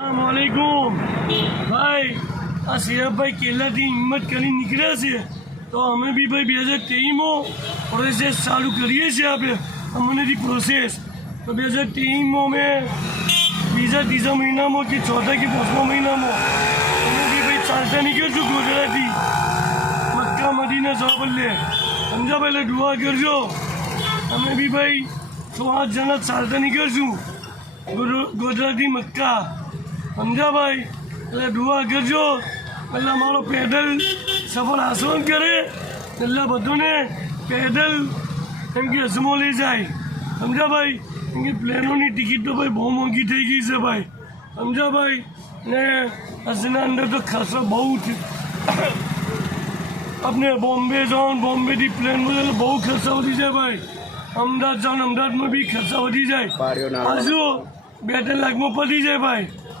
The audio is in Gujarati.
अस्सलामुअलैकुम भाई आ सिया भाई केला थी हिम्मत કરી નીકળ્યા છે તો અમે બી ભાઈ 2023માં પ્રોસેસ ચાલુ કરીએ છીએ આપણે અમનેથી પ્રોસેસ તો 2023માં અમે બીજા ત્રીજા મહિનામાં કે ચોથા કે પાંચમા મહિનામાં અમે બી ભાઈ ચાલતા નીકળશું ગોધરાથી મક્કા મદીના જવા બદલે સમજા પહેલાં દુઆ કરજો અમે બી ભાઈ 6-8 જણા ચાલતા નીકળશું ગોધરાથી મક્કા સમજા ભાઈ એટલે દુઆ કરજો એટલે અમારો પેદલ સફર આસન કરે એટલે બધુંને પેદલ એમ કે અસમો લઈ જાય સમજા ભાઈ કેમ કે પ્લેનોની ટિકિટ તો ભાઈ બહુ મોંઘી થઈ ગઈ છે ભાઈ સમજા ભાઈ ને હસના અંદર તો ખર્ચો બહુ આપણે બોમ્બે જાઓ બોમ્બેથી પ્લેન એટલે બહુ ખર્ચા વધી જાય ભાઈ અમદાવાદ જાઓ અમદાવાદમાં બી ખર્ચા વધી જાય પાછું 2-3 લાખમાં પતી જાય ભાઈ